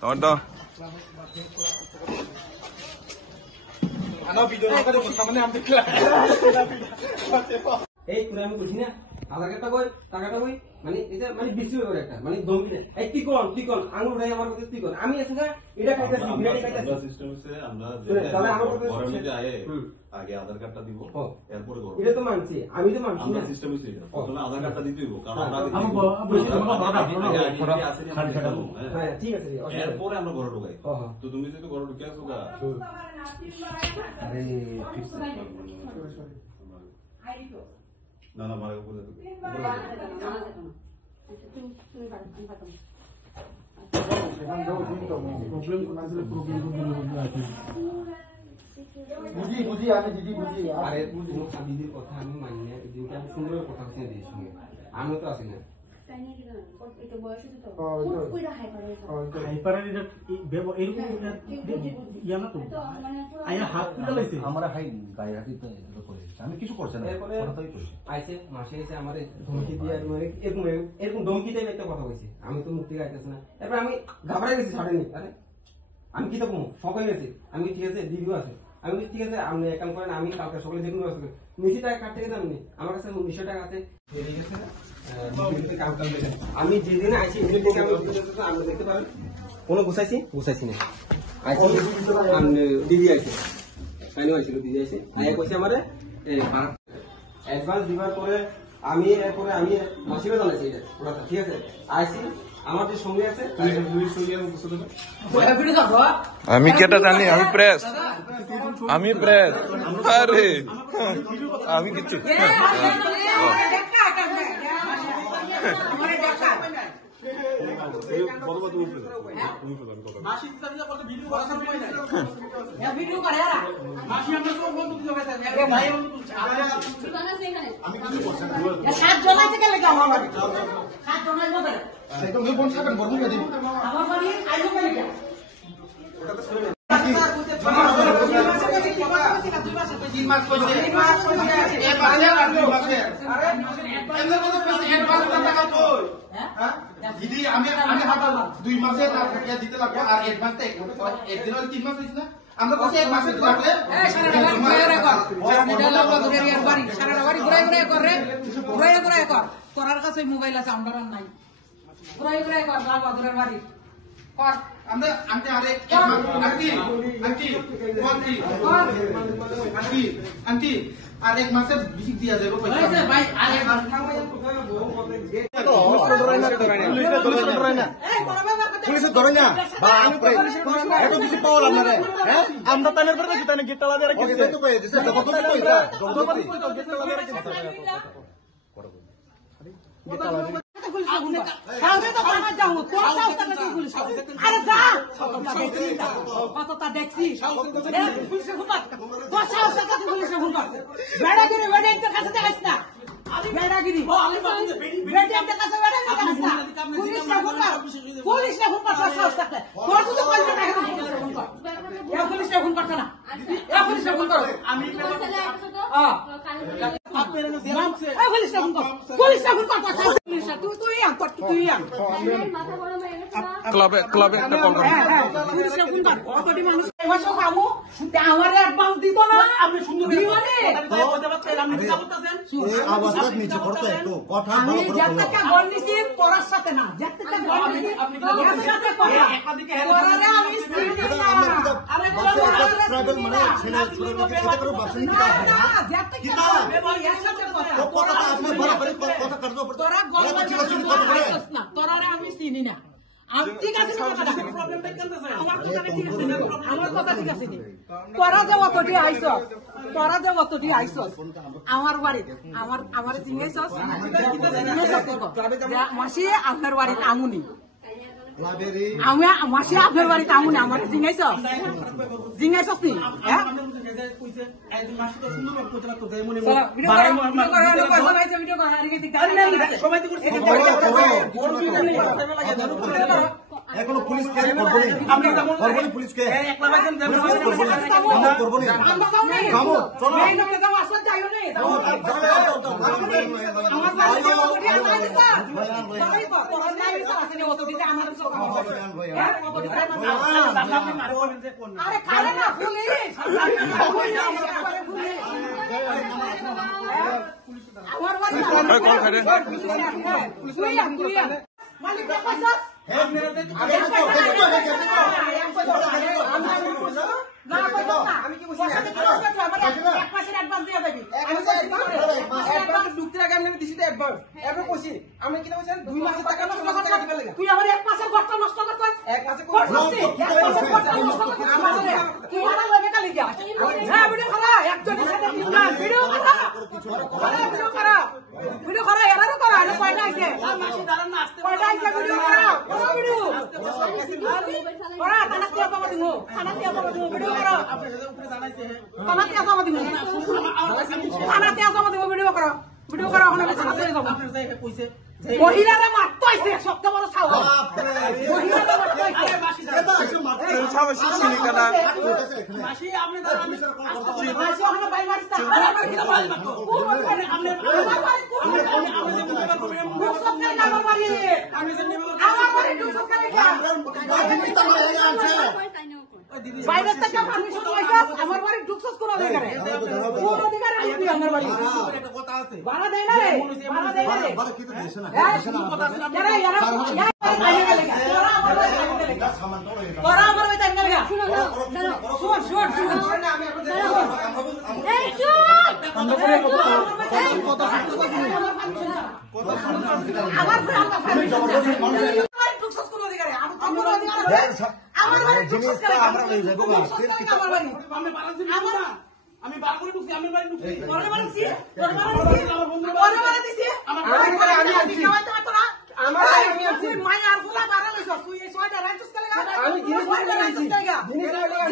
Tonton. Anak video apa deh? Sama nih ambil kelas. আমি বলছি না আধার কার্ডটা কই টাকাটা কই মানে এটা মানে বেশি হয়ে একটা মানে গম্ভীর এই তুই কোন আঙুল উঠাই আমার কাছে তুই কোন আমি আছে না এটা খাইতাছি বিরিয়ানি খাইতাছি আমরা সিস্টেম হচ্ছে আমরা যে ঘরের মধ্যে আয়ে আগে আধার কার্ডটা দিব এরপরে করব এটা তো মানছি আমি তো মানছি আমরা না সিস্টেম হচ্ছে প্রথমে আধার কার্ডটা দিতে হইব কারণ আমরা হ্যাঁ ঠিক আছে এরপরে আমরা ঘরে ঢোকাই তো তুমি যেহেতু ঘরে ঢুকে আসো গা আরে না না মারা উপরে বুঝি আমি দিদি বুঝি আরে দিদির কথা আমি মানি না দিদিকে আমি সুন্দর কথা শুনে দিই সঙ্গে আমি তো আছি না আমি কিছু করছি না মাসে এসে আমার ধমকি দিয়ে এরকম ধমকি দিয়ে একটা কথা বলছি আমি তো মুক্তি গাইতেছি না এরপর আমি ঘাবড়াই গেছি ছাড়েনি আরে আমি কি তো শখ হয়ে গেছি আমি ঠিক আছে দিদিও আছে আমি ঠিক আছে আপনি এক কাম করেন আমি কালকে সকালে দেখুন মিশি টাকা কাটতে গেছে আমি আমার কাছে 1900 টাকা আছে আমি যেদিন আইছি আপনি দেখতে পারেন কোনো গুছাইছি না দিদি আইছে কানি হয়েছিল দিদি আইছে কইছে আমার অ্যাডভান্স দিবার পরে আমি এরপরে আমি মাসিরও জানাইছি এটা ঠিক আছে আইছি আমার যে সঙ্গে আছে আমি কেটা জানি আমি প্রেস আরে আমি কিছু দিদি আমি হাতে 2 মাসে টাকা দিতে লাগবে আর অ্যাডভান্স একদিন 3 মাস হইছে না আমরা কাছে 1 মাসে লাগলে করার কাছে মোবাইল আছে আমরা নাই ঘুরাই ঘুরাই কর লাগবা ঘুরের বাড়ি কর আমরা আন্টি আরে আন্টি আর 1 মাসে বেশি দিয়া যাবে পয়সা ভাই আর 1 মাস পুলিশে ধরে না এত কিছু পাওয়ার আপনারা হ্যাঁ আমরা তানের পরে তানে গেট তালা দিয়ে রাখছি তো কই দিছে কত কত এটা জলদি গেট তালা দিয়ে রাখছি ক্লাবে একটা কল করুন আমার অ্যাডভান্স দিত না আপনি সুন্দর নিচে করতে একটু কথা আমি যাত্রা গল নিছি তোরার সাথে না যাত্রা গল নিছি আপনি আমি স্ত্রী না আরে ট্রাইবাল মানে ছেলে ছোট কথা করে বাসন কি না যাত্রা কি এর সাথে কথা আপনি বরাবর কথা করতে তোরা গল না তোরা আমি চিনি না ঠিক আছে আমার কথা ঠিক আছে তোরা যে অতটি আইসস আমার বাড়িতে আমার চিনেছস মাসি আপনার বাড়িতে আমুনি আমি মাসি আপনার বাড়িতে আমুনি আমার জিঙ্গাইছস নি হ্যাঁ এখনো পুলিশ কে করবো নি আপনি যেমন করবো নি পুলিশ কে একলা ভাইজন যেমন আমরা করবো নি আমরা যাও নেই কামো চলো এই লোকে যাও আসলে যাইও নেই আমার আরে খারে না পুলিশ আমার বাড়ি আরে কোন খাইরে তুই মালিক পয়সা না আমি কি বলছি এক মাসের অ্যাডভান্স দিয়ে দেবি আমি অ্যাডভান্স ঢুকতে আগে আমি দিছি অ্যাডভান্স এরপর কইছি আমি কি বলছেন 2 মাসের টাকা নষ্ট করতে লাগে তুই আমার এক মাসের খরচ নষ্ট করছিস এক মাসের খরচ আমারে কি আর লবে কালি গিয়া হ্যাঁ ভিডিও করা একজনের সাথে ভিডিও করা ভিডিও করা এরারও করা আর কয়টা আছে মাসি দাঁড়ান না আসতে কয়টা আছে ভিডিও করা ভিডিও করা তানাতে আপা দিমু ভিডিও করা তানাতে আপা দিমু ভিডিও করা ওখানে থানাতে যাব মহিলারা মারতে আইছে সবচেয়ে বড় সাহস মহিলারা মারতে আইছে মাসি আপনি মাসি ওখানে বাই মারতা আমার কি বাই মারতো আপনি আমার বাড়ি 200 টাকা বাইরে থেকে পারমিশন লইছাস আমার বাড়ি ঢুকছস কোন অধিকারে কোন অধিকারে আসবি আমার বাড়ি একটা কথা আছে ভাড়া দেই না রে ভাড়া দেই না রে ভাড়া কি তো দিছ না यार তোরা আমার বেটা এনে লাগা শুন এই চুপ আমরা করে কত আবার আমার ঢুকছস কোন অধিকারে আমি তো কোন অধিকারে আমার বাড়ি জিনিসটা আমরা লই যাব আমার বাড়ি আমি বাড়া দিই না আমি বার করে ঢুকছি আমার বাড়ি ঢুকছি তোরে বাড়ি আমার বন্ধু তোরে বাড়ি দিছি আমার বাড়ি আমি আছি আমার আমি আছি মাই আর ফুলা বাড়া লইছ তুই এই ছয়টা রাইটস করে গা আমি জিনিস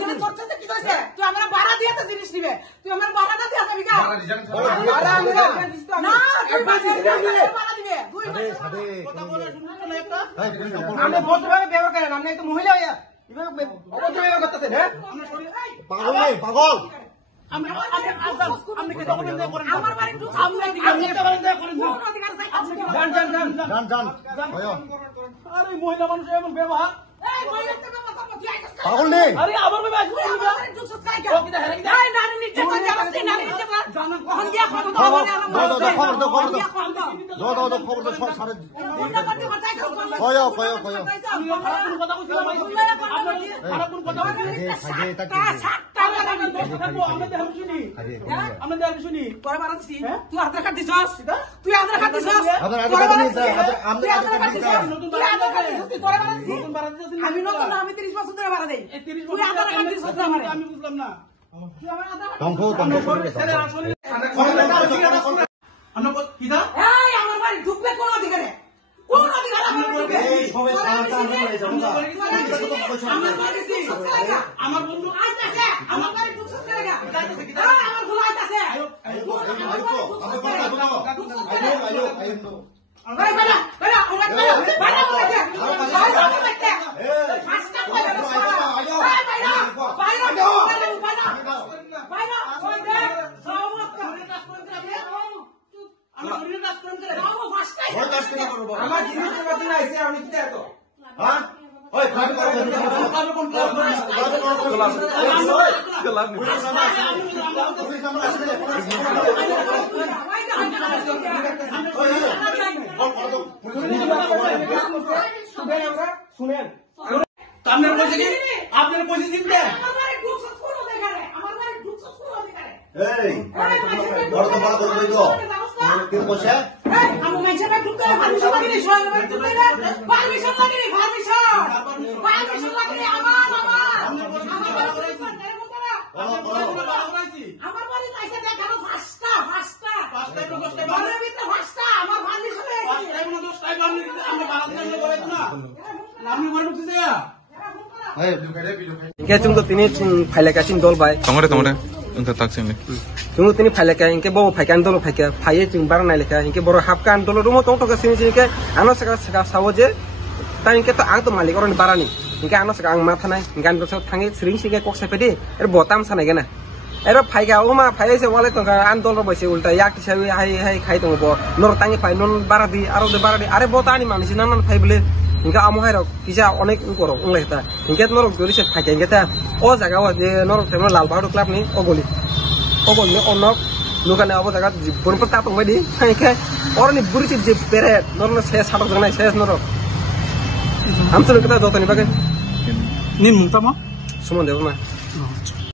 জিনিস করছিস কি কইছে তুই আমরা বাড়া দিয়ে তো জিনিস নিবে তুই আমার বাড়াটা দিয়ে যাবি গা বাড়া আমি না তুই বাড়া দিবে 2 মাস কথা বলে শুনছ না একটা আমি ভদ্রভাবে ব্যবহার করেন আপনি একটু মহিলা হইয়া এভাবে অভদ্র ব্যবহার করতেছেন হ্যাঁ আমরা সরি পাগল ভাই পাগল আমি কি দখল দিয়ে করেন আমার বাড়ি ঢুক আমি একটা বাড়ি দিয়ে করেন কোন অধিকার চাই জান হয় আরে মহিলা মানুষ এমন ব্যবহার এই মহিলা তো ব্যবহার করতে আইছস পাগল নেই আরে আবার ভাবে আসবে আমার ঢুকছ কাই কা ওকে হেরে গিয়ে এই নারী নিচে কই যাচ্ছে নারী নিচে জানা কখন গিয়া খবর দাও খবর দাও সারে কয় আমি খারাপ কোন কথা কইছিলাম খারাপ কোন কথা তুই আধার কার্ড দিছস আমি নতুন আমি 30 বছর ধরে ভাড়া দেই তুই আধার কার্ড দিছস আমি বুঝলাম না আমার বাড়ি ঢুকবে কোন অধিকারে কোন অধিকারে আমার বন্ধু আইতাছে আমার বাড়ি ঢুকছস কেলাগা আমার বন্ধু আইতাছে আমার জিনিস আইছে আমি কি এত হ্যাঁ ওই খাবি শুনেন আপনার পয়সা কি আপনার পয়সা দিতে এই বড় তো বড় করে দিও কি বসে আমি মেছে ভাই ঢুকতে পারমিশন লাগেনি পারমিশন লাগেনি আমার বাড়ি আইসা দেখানো ফাস্টা বাড়ির ভিতরে ফাস্টা আমার পারমিশন আমরা বাড়া দিলে বলে না আমি ঘরে ঢুকতে যাই Inke chung tini phai ka sing dol bai. Tomore unta taksin le. Chung tini phai ka inke bo phai kan dol phai ka phai chung bar na leka inke boro hap kan dol rumo tong to ka sini ke ano saka sawo je tang ke to ang to malik orang barani ingka ang ang matha nai ingka ang so thangi sring sing kok sai pedi botam sanai gana ero phaiga oma phai se wale to an dol ro boise ulta yak tisai hai khai to bo nor tangi phai non baradi aro de baradi are botani manisi nanan phai bele ingka amo hai rok kisa onek ukoro unglai ta ingka nor gori se phai ingka ta o jaga o je nor temo lal bahadu club ni ogoli onok lukane abo jaga jibon per ta tong mai di ingka orni buri je peret nor no se satok jangnai se nor am to kita jotani bagai nin mungtama suman dewa ma